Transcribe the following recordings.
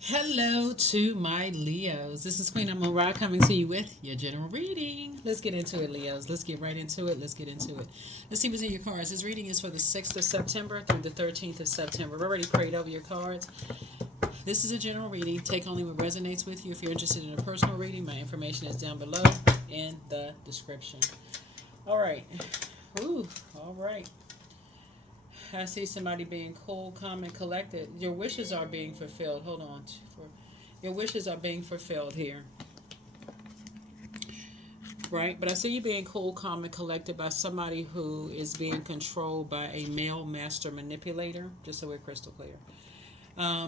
Hello to my Leos. This is Queen Amun Ra coming to you with your general reading. Let's get into it, Leos. Let's get right into it. Let's get into it. Let's see what's in your cards. This reading is for the 6th of September through the 13th of September. We've already prayed over your cards. This is a general reading. Take only what resonates with you. If you're interested in a personal reading, my information is down below in the description. All right. Ooh, all right. I see somebody being cool, calm, and collected. Your wishes are being fulfilled. Hold on. Your wishes are being fulfilled here. Right? But I see you being cool, calm, and collected by somebody who is being controlled by a male master manipulator. Just so we're crystal clear.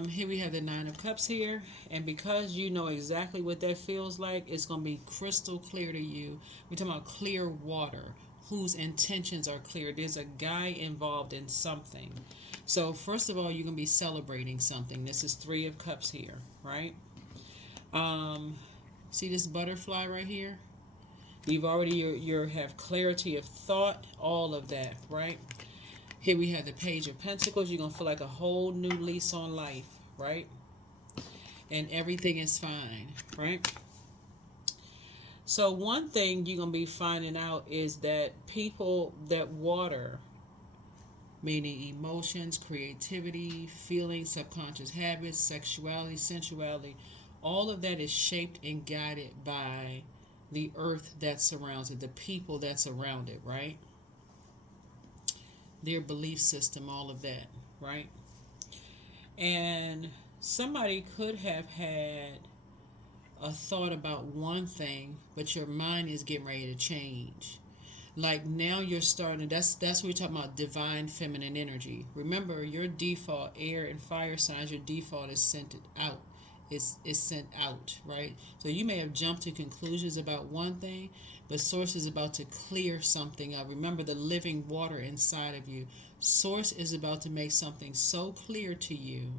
Here we have the Nine of Cups here. And because you know exactly what that feels like, it's going to be crystal clear to you. We're talking about clear water. Whose intentions are clear. There's a guy involved in something. So first of all, you're going to be celebrating something. This is Three of Cups here, right? See this butterfly right here? You've already you have clarity of thought, all of that, right? Here we have the Page of Pentacles. You're going to feel like a whole new lease on life, right? And everything is fine, right? So one thing you're going to be finding out is that people that water, meaning emotions, creativity, feelings, subconscious habits, sexuality, sensuality, all of that is shaped and guided by the earth that surrounds it, the people that surround it, right? Their belief system, all of that, right? And somebody could have had a thought about one thing, but your mind is getting ready to change. Like now you're starting, that's what we're talking about, divine feminine energy. Remember, your default air and fire signs, your default is sent out. Is sent out, right? So you may have jumped to conclusions about one thing, but Source is about to clear something up. Remember the living water inside of you. Source is about to make something so clear to you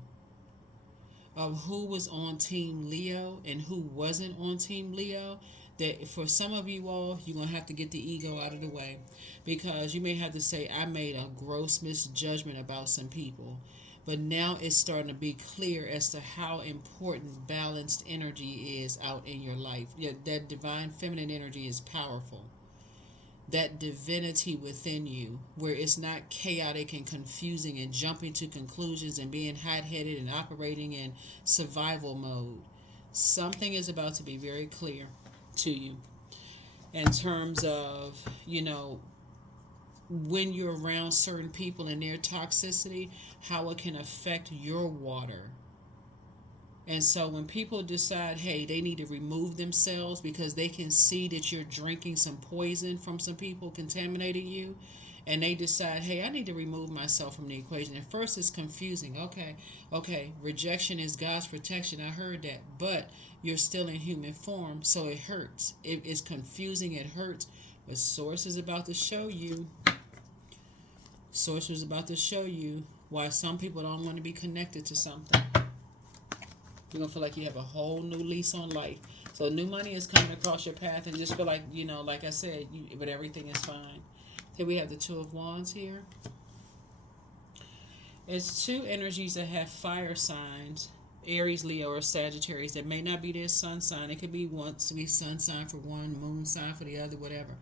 of who was on Team Leo and who wasn't on Team Leo, that for some of you all, you're going to have to get the ego out of the way, because you may have to say, I made a gross misjudgment about some people. But now it's starting to be clear as to how important balanced energy is out in your life. Yeah, that divine feminine energy is powerful. That divinity within you, where it's not chaotic and confusing and jumping to conclusions and being hot-headed and operating in survival mode. Something is about to be very clear to you in terms of, when you're around certain people and their toxicity, how it can affect your water. And so when people decide, hey, they need to remove themselves because they can see that you're drinking some poison from some people contaminating you, and they decide, hey, I need to remove myself from the equation. At first it's confusing. Okay, rejection is God's protection. I heard that. But you're still in human form, so it hurts. It's confusing, it hurts. But Source is about to show you. Source is about to show you why some people don't want to be connected to something. You're going to feel like you have a whole new lease on life. So new money is coming across your path, and just feel like, like I said, but everything is fine. Here we have the Two of Wands here. It's two energies that have fire signs, Aries, Leo, or Sagittarius, that may not be their sun sign. It could be once to be sun sign for one, moon sign for the other, whatever.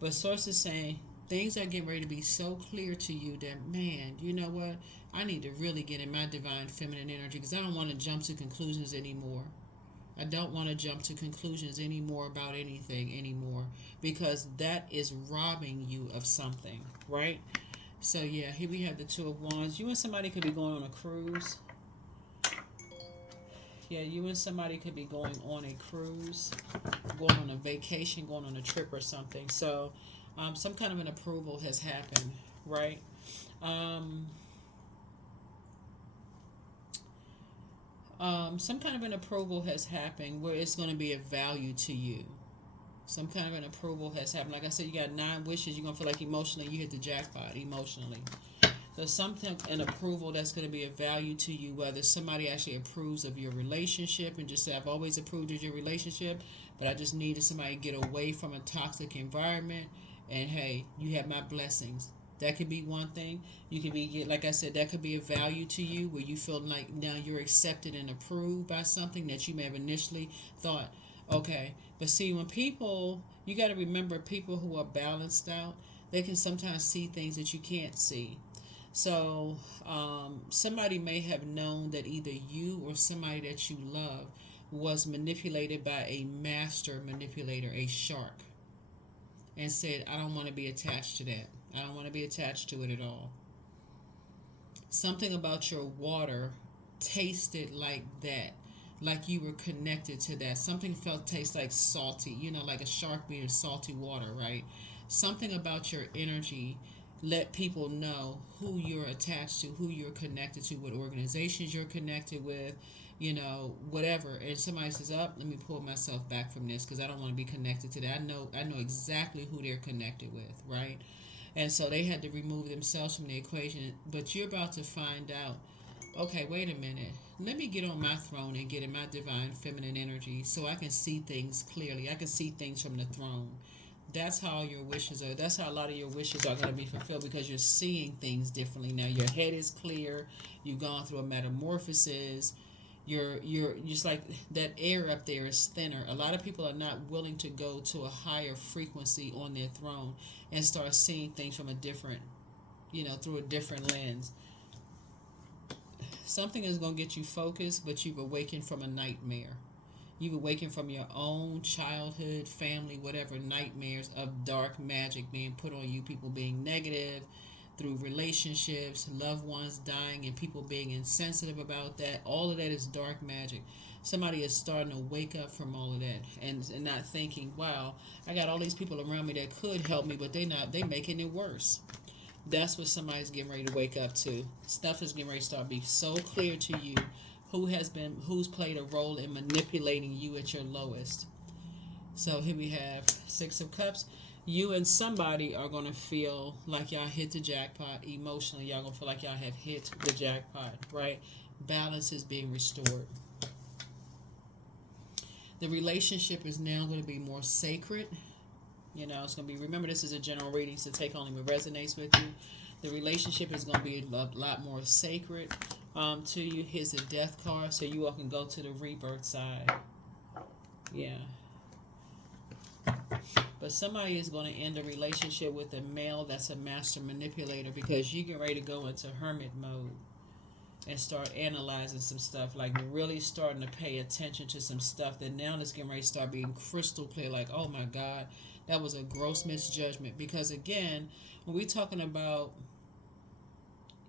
But Source is saying things are getting ready to be so clear to you that, man, you know what? I need to really get in my divine feminine energy, because I don't want to jump to conclusions anymore. I don't want to jump to conclusions anymore about anything anymore, because that is robbing you of something, right? So yeah, here we have the Two of Wands. You and somebody could be going on a cruise. Yeah, you and somebody could be going on a cruise, going on a vacation, going on a trip or something. So some kind of an approval has happened, right? Some kind of an approval has happened where it's going to be of value to you. Some kind of an approval has happened. Like I said, you got 9 wishes. You're going to feel like emotionally you hit the jackpot emotionally. So something, an approval that's going to be of value to you, whether somebody actually approves of your relationship and just say, I've always approved of your relationship, but I just needed somebody to get away from a toxic environment. And hey, you have my blessings. That could be one thing. You could be, like I said, that could be a value to you where you feel like now you're accepted and approved by something that you may have initially thought, okay. But see, when people, you got to remember people who are balanced out, they can sometimes see things that you can't see. So somebody may have known that either you or somebody that you love was manipulated by a master manipulator, a shark, and said, I don't want to be attached to that. I don't want to be attached to it at all. Something about your water tasted like that, like you were connected to that. Something felt taste like salty, like a shark being salty water, right? Something about your energy let people know who you're attached to, who you're connected to, what organizations you're connected with, whatever. And somebody says, "Up, let me pull myself back from this because I don't want to be connected to that." I know exactly who they're connected with, right? And so they had to remove themselves from the equation. But you're about to find out, okay, wait a minute. Let me get on my throne and get in my divine feminine energy so I can see things clearly. I can see things from the throne. That's how your wishes are. That's how a lot of your wishes are going to be fulfilled because you're seeing things differently now. Your head is clear. You've gone through a metamorphosis. You're just like that air up there is thinner. A lot of people are not willing to go to a higher frequency on their throne and start seeing things from a different, through a different lens. Something is going to get you focused, but you've awakened from a nightmare. You've awakened from your own childhood, family, whatever nightmares of dark magic being put on you, people being negative through relationships, loved ones dying, and people being insensitive about that. All of that is dark magic. Somebody is starting to wake up from all of that and not thinking, wow, I got all these people around me that could help me, but they making it worse. That's what somebody's getting ready to wake up to. Stuff is getting ready to start being so clear to you who's played a role in manipulating you at your lowest. So here we have Six of Cups. You and somebody are going to feel like y'all hit the jackpot emotionally. Y'all going to feel like y'all have hit the jackpot, right? Balance is being restored. The relationship is now going to be more sacred. It's going to be, remember, this is a general reading, so take only what resonates with you. The relationship is going to be a lot more sacred to you. Here's a death card, so you all can go to the rebirth side. Yeah. But somebody is going to end a relationship with a male that's a master manipulator because you get ready to go into hermit mode and start analyzing some stuff, like really starting to pay attention to some stuff that now is getting ready to start being crystal clear, like, oh my God, that was a gross misjudgment. Because again, when we're talking about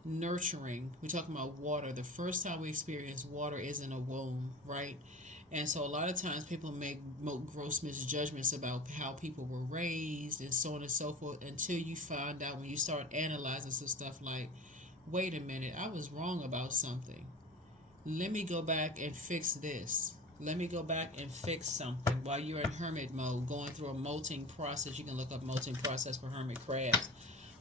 nurturing, we're talking about water. The first time we experience water is in a womb, right? And so a lot of times people make gross misjudgments about how people were raised and so on and so forth until you find out, when you start analyzing some stuff, like, wait a minute, I was wrong about something. Let me go back and fix this. Let me go back and fix something. While you're in hermit mode, going through a molting process. You can look up molting process for hermit crabs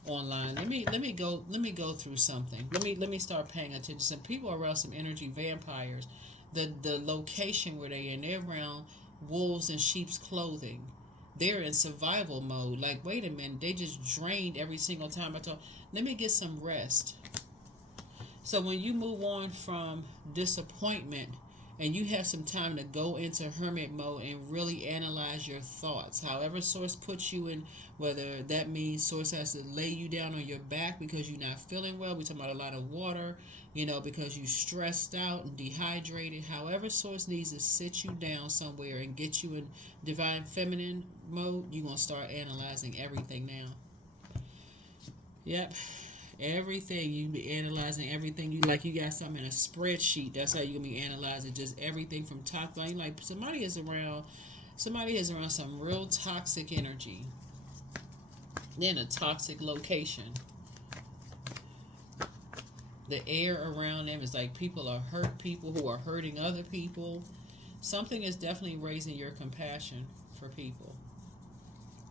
online. Let me go through something. Let me start paying attention. Some people are around some energy vampires. The location where they're around wolves in sheep's clothing. They're in survival mode. Like, wait a minute, they just drained every single time I talk. Let me get some rest. So when you move on from disappointment and you have some time to go into hermit mode and really analyze your thoughts, however source puts you in, whether that means source has to lay you down on your back because you're not feeling well, we're talking about a lot of water, because you stressed out and dehydrated, however source needs to sit you down somewhere and get you in divine feminine mode, you're going to start analyzing everything now. Yep. Everything you be analyzing, everything you got something in a spreadsheet. That's how you gonna be analyzing just everything from top down. Like somebody is around some real toxic energy. They're in a toxic location. The air around them is like people are hurt, people who are hurting other people. Something is definitely raising your compassion for people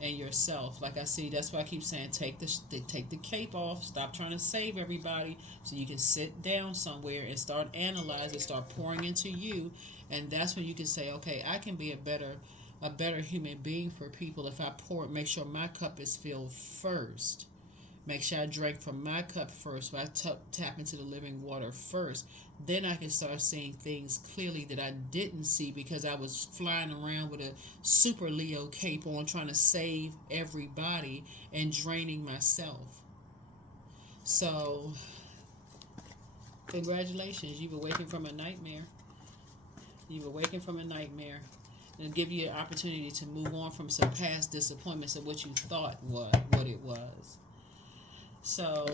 and yourself. Like I see, that's why I keep saying take the cape off. Stop trying to save everybody, so you can sit down somewhere and start analyzing, start pouring into you, and that's when you can say, okay, I can be a better human being for people if I make sure my cup is filled first. Make sure I drink from my cup first. So I tap into the living water first. Then I can start seeing things clearly that I didn't see because I was flying around with a super Leo cape on trying to save everybody and draining myself. So, congratulations. You've awakened from a nightmare. You've awakened from a nightmare. And give you an opportunity to move on from some past disappointments of what you thought was what it was. So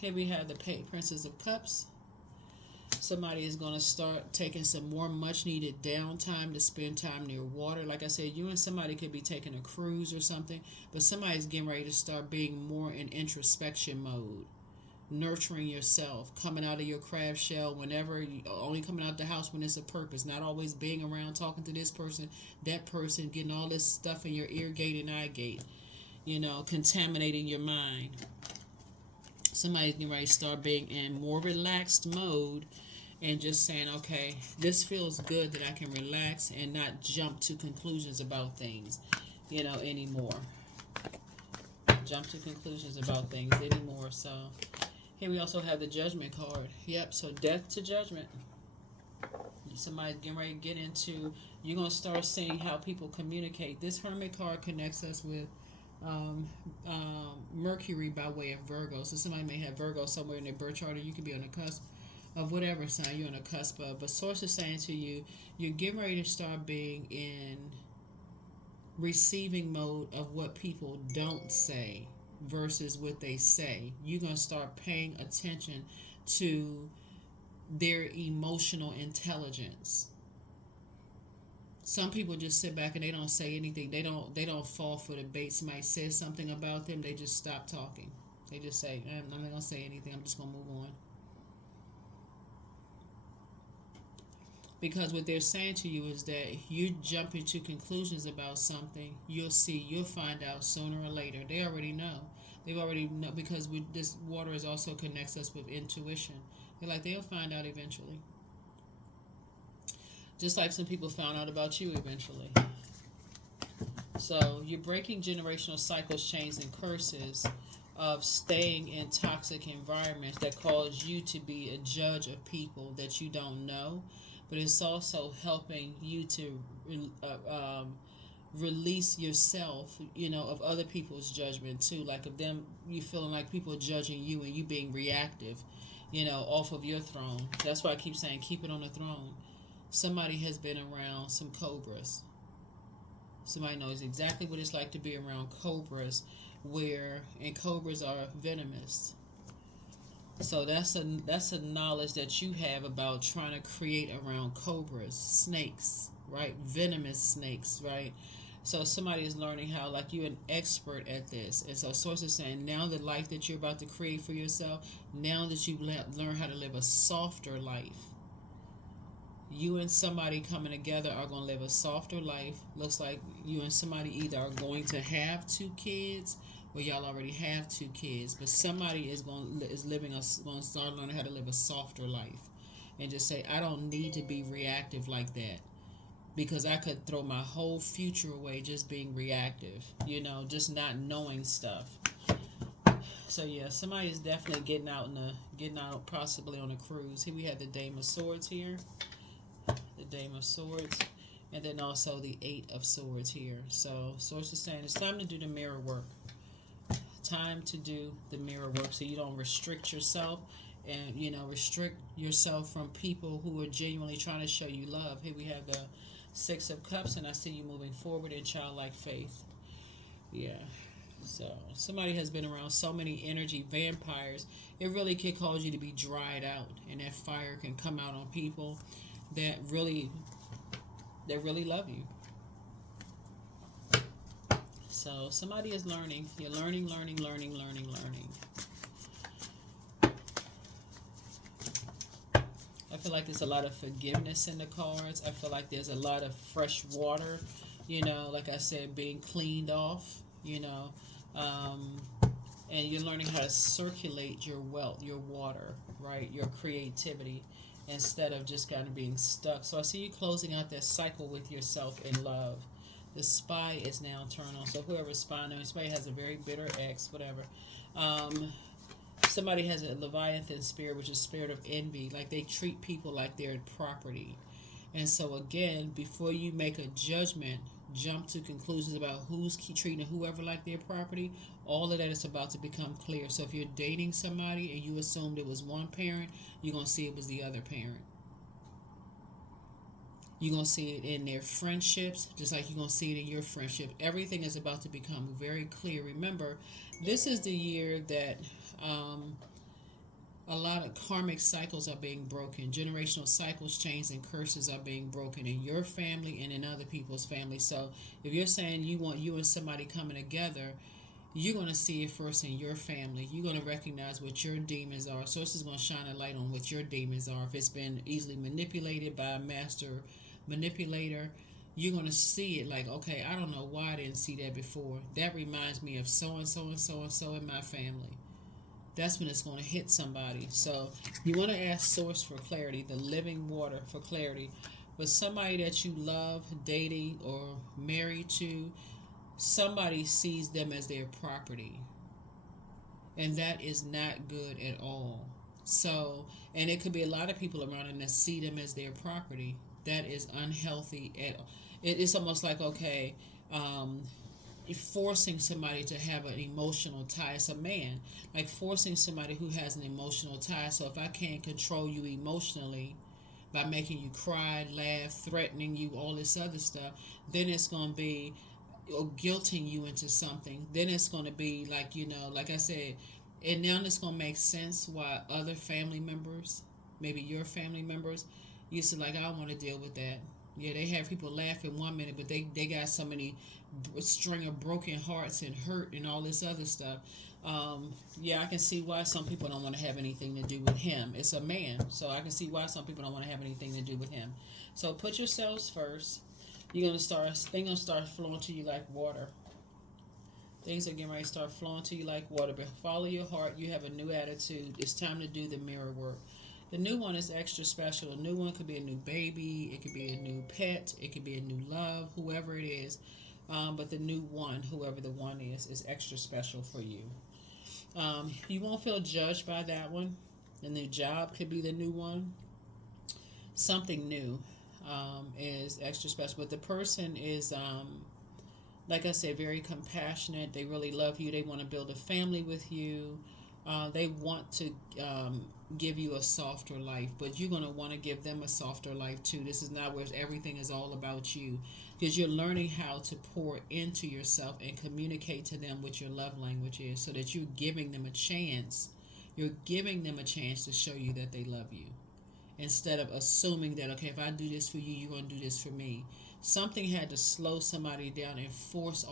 here we have the Princess of Cups. Somebody is going to start taking some more much needed downtime to spend time near water. Like I said, you and somebody could be taking a cruise or something, but somebody's getting ready to start being more in introspection mode. Nurturing yourself, coming out of your crab shell whenever, only coming out the house when it's a purpose, not always being around talking to this person, that person, getting all this stuff in your ear gate and eye gate, contaminating your mind. Somebody's getting ready to start being in more relaxed mode and just saying, okay, this feels good that I can relax and not jump to conclusions about things, anymore. Jump to conclusions about things anymore. So here we also have the Judgment card. Yep, so death to judgment. Somebody's getting ready to get into, you're going to start seeing how people communicate. This Hermit card connects us with Mercury by way of Virgo. So somebody may have Virgo somewhere in their birth chart, or you could be on the cusp of whatever sign you're on the cusp of. But Source is saying to you, you're getting ready to start being in receiving mode of what people don't say versus what they say. You're going to start paying attention to their emotional intelligence. Some people just sit back and they don't say anything. They don't fall for the bait. Somebody says something about them, they just stop talking. They just say, I'm not going to say anything. I'm just going to move on. Because what they're saying to you is that you jump into conclusions about something, you'll find out sooner or later. They already know. They've already know, because this water is also connects us with intuition. They'll find out eventually. Just like some people found out about you eventually. So you're breaking generational cycles, chains, and curses of staying in toxic environments that cause you to be a judge of people that you don't know. But it's also helping you to release yourself, of other people's judgment too. Like of them, you feeling like people are judging you and you being reactive, off of your throne. That's why I keep saying keep it on the throne. Somebody has been around some cobras. Somebody knows exactly what it's like to be around cobras, and cobras are venomous. So that's a knowledge that you have about trying to create around cobras, snakes, right? Venomous snakes, right? So somebody is learning how, like, you're an expert at this. And so Source is saying, now the life that you're about to create for yourself, now that you've learned how to live a softer life, you and somebody coming together are going to live a softer life. Looks like you and somebody either are going to have 2 kids, or y'all already have 2 kids, but somebody is going to start learning how to live a softer life, and just say, I don't need to be reactive like that, because I could throw my whole future away just being reactive, just not knowing stuff. So yeah, somebody is definitely getting out possibly on a cruise. Here we have the Dame of Swords here, the Dame of Swords, and then also the 8 of Swords here. So Source is saying it's time to do the mirror work. Time to do the mirror work, so you don't restrict yourself and restrict yourself from people who are genuinely trying to show you love. Here we have the 6 of Cups, and I see you moving forward in childlike faith. Yeah, so somebody has been around so many energy vampires. It really can cause you to be dried out, and that fire can come out on people that really love you. So somebody is learning. You're learning. I feel like there's a lot of forgiveness in the cards. I feel like there's a lot of fresh water, like I said, being cleaned off, and you're learning how to circulate your wealth, your water, right? Your creativity, instead of just kind of being stuck. So I see you closing out that cycle with yourself in love. The spy is now turned on. So whoever's spying on somebody has a very bitter ex, whatever. Um, Somebody has a Leviathan spirit, which is spirit of envy. Like they treat people like they're property. And so again, before you make a judgment, jump to conclusions about who's treating whoever like their property, all of that is about to become clear. So if you're dating somebody and you assumed it was one parent, you're going to see it was the other parent. You're going to see it in their friendships, just like you're going to see it in your friendship. Everything is about to become very clear. Remember, this is the year that um, a lot of karmic cycles are being broken. Generational cycles, chains, and curses are being broken in your family and in other people's families. So if you're saying you want you and somebody coming together, you're going to see it first in your family. You're going to recognize what your demons are. Source is going to shine a light on what your demons are. If it's been easily manipulated by a master manipulator, you're going to see it like, okay, I don't know why I didn't see that before. That reminds me of so and so and so and so in my family. That's when it's going to hit somebody. So you want to ask Source for clarity, the living water for clarity. But somebody that you love, dating, or married to, somebody sees them as their property. And that is not good at all. So, and it could be a lot of people around them that see them as their property. That is unhealthy at all. It's almost like, okay, um, forcing somebody to have an emotional tie. It's a man, like forcing somebody who has an emotional tie. So if I can't control you emotionally by making you cry, laugh, threatening you, all this other stuff, then it's going to be, or guilting you into something. Then it's going to be like, like I said, and now it's going to make sense why other family members, maybe your family members, used to like, I don't want to deal with that. Yeah, they have people laughing 1 minute, but they got so many string of broken hearts and hurt and all this other stuff. Yeah, I can see why some people don't want to have anything to do with him. It's a man, so I can see why some people don't want to have anything to do with him. So put yourselves first. Things gonna start flowing to you like water. Things are getting ready to start flowing to you like water. But follow your heart. You have a new attitude. It's time to do the mirror work. The new one is extra special. A new one could be a new baby. It could be a new pet. It could be a new love, whoever it is. But the new one, whoever the one is extra special for you. You won't feel judged by that one. The new job could be the new one. Something new is extra special. But the person is, like I said, very compassionate. They really love you. They want to build a family with you. They want to give you a softer life, but you're going to want to give them a softer life too. This is not where everything is all about you, because you're learning how to pour into yourself and communicate to them what your love language is, so that you're giving them a chance. You're giving them a chance to show you that they love you, instead of assuming that, okay, if I do this for you, you're going to do this for me. Something had to slow somebody down and force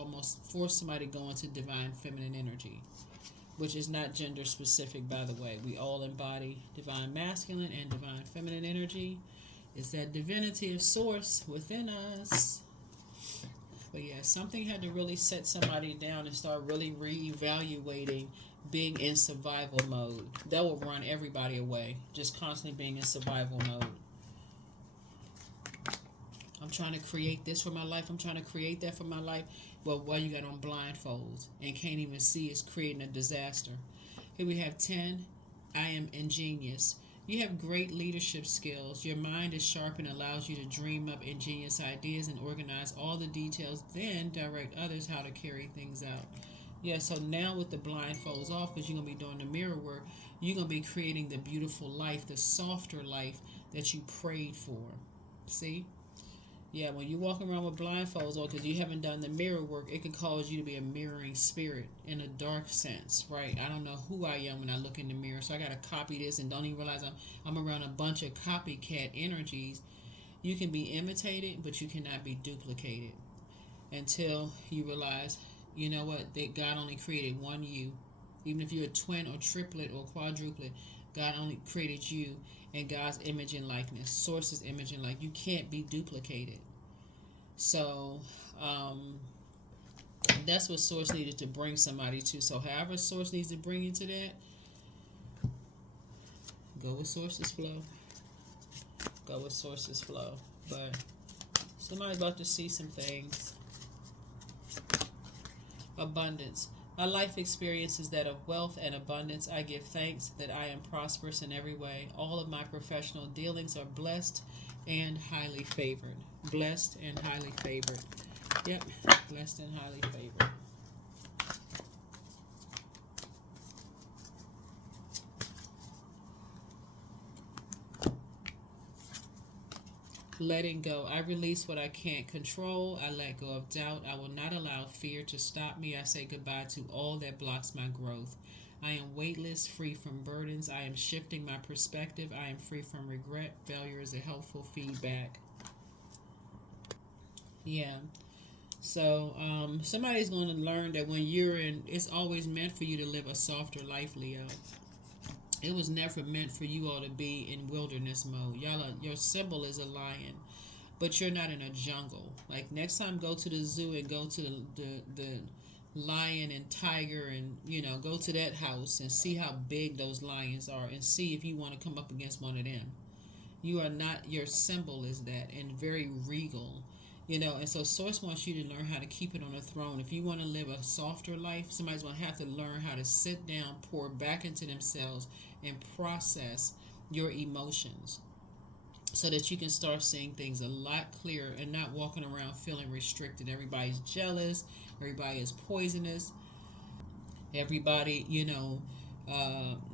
somebody to go into divine feminine energy, which is not gender specific, by the way. We all embody divine masculine and divine feminine energy. It's that divinity of source within us. But yeah, something had to really set somebody down and start really reevaluating being in survival mode. That will run everybody away, just constantly being in survival mode. I'm trying to create this for my life. I'm trying to create that for my life. Well, while you got on blindfolds and can't even see, it's creating a disaster. Here we have 10. I am ingenious. You have great leadership skills. Your mind is sharp and allows you to dream up ingenious ideas and organize all the details, then direct others how to carry things out. Yeah, so now with the blindfolds off, because you're going to be doing the mirror work, you're going to be creating the beautiful life, the softer life that you prayed for. See? Yeah, when you're walking around with blindfolds on because you haven't done the mirror work, it can cause you to be a mirroring spirit in a dark sense, right? I don't know who I am when I look in the mirror, so I got to copy this and don't even realize I'm around a bunch of copycat energies. You can be imitated, but you cannot be duplicated until you realize, you know what, that God only created one you. Even if you're a twin or triplet or quadruplet, God only created you in God's image and likeness, Source's image and likeness. You can't be duplicated. So that's what Source needed to bring somebody to. So however Source needs to bring you to that, go with Source's flow. Go with Source's flow. But somebody's about to see some things. Abundance. A life experience is that of wealth and abundance. I give thanks that I am prosperous in every way. All of my professional dealings are blessed and highly favored. Blessed and highly favored. Yep, blessed and highly favored. Letting go. I release what I can't control. I let go of doubt. I will not allow fear to stop me. I say goodbye to all that blocks my growth. I am weightless, free from burdens. I am shifting my perspective. I am free from regret. Failure is a helpful feedback. Yeah. So somebody's going to learn that when you're in, it's always meant for you to live a softer life, Leo. It was never meant for you all to be in wilderness mode. Your symbol is a lion, but you're not in a jungle. Like next time, go to the zoo and go to the lion and tiger, and go to that house and see how big those lions are, and see if you want to come up against one of them. You are not. Your symbol is that, and very regal. And so Source wants you to learn how to keep it on a throne. If you want to live a softer life, somebody's going to have to learn how to sit down, pour back into themselves, and process your emotions so that you can start seeing things a lot clearer and not walking around feeling restricted. Everybody's jealous, everybody is poisonous, everybody,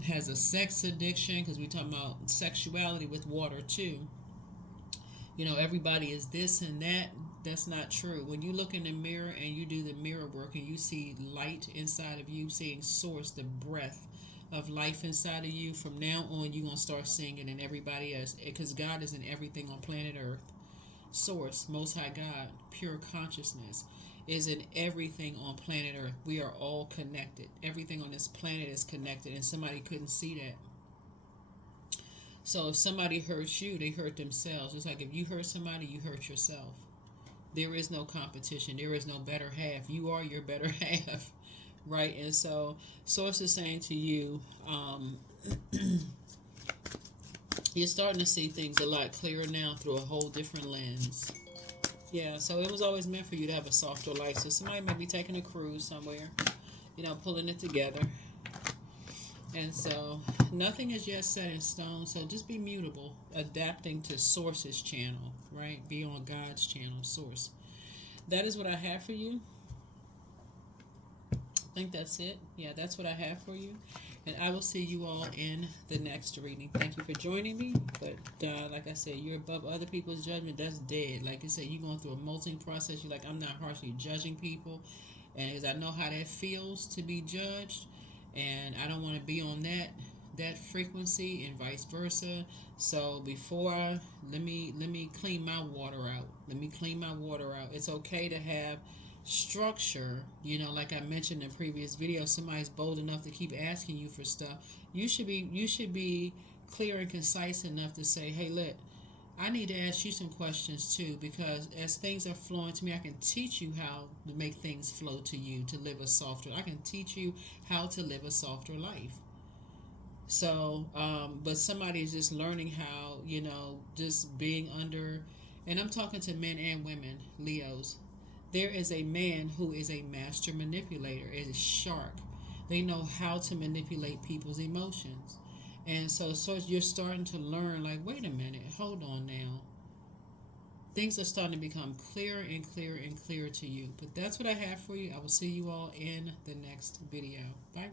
has a sex addiction, because we talking about sexuality with water too. Everybody is this and that. That's not true. When you look in the mirror and you do the mirror work and you see light inside of you, seeing Source, the breath of life inside of you, from now on you're going to start seeing it in everybody else, because God is in everything on planet Earth. Source, Most High God, pure consciousness is in everything on planet Earth. We are all connected. Everything on this planet is connected, and somebody couldn't see that. So if somebody hurts you, they hurt themselves. It's like if you hurt somebody, you hurt yourself. There is no competition. There is no better half. You are your better half, right? And so Source is saying to you, you're starting to see things a lot clearer now through a whole different lens. Yeah, so it was always meant for you to have a softer life. So somebody might be taking a cruise somewhere, pulling it together. And so nothing is yet set in stone. So just be mutable, adapting to Source's channel, right? Be on God's channel, Source. That is what I have for you. I think that's it. Yeah, that's what I have for you. And I will see you all in the next reading. Thank you for joining me. But like I said, you're above other people's judgment. That's dead. Like I said, you're going through a molting process. You're like, I'm not harshly judging people. And as I know how that feels to be judged, and I don't want to be on that frequency, and vice versa. So let me clean my water out. Let me clean my water out. It's okay to have structure, like I mentioned in previous videos. Somebody's bold enough to keep asking you for stuff. You should be clear and concise enough to say, hey, look, I need to ask you some questions too, because as things are flowing to me, I can teach you how to make things flow to you, to live a softer. I can teach you how to live a softer life. So, but somebody's just learning how, just being under, and I'm talking to men and women, Leos. There is a man who is a master manipulator, is sharp. They know how to manipulate people's emotions. And so you're starting to learn, like, wait a minute, hold on now. Things are starting to become clearer and clearer and clearer to you. But that's what I have for you. I will see you all in the next video. Bye.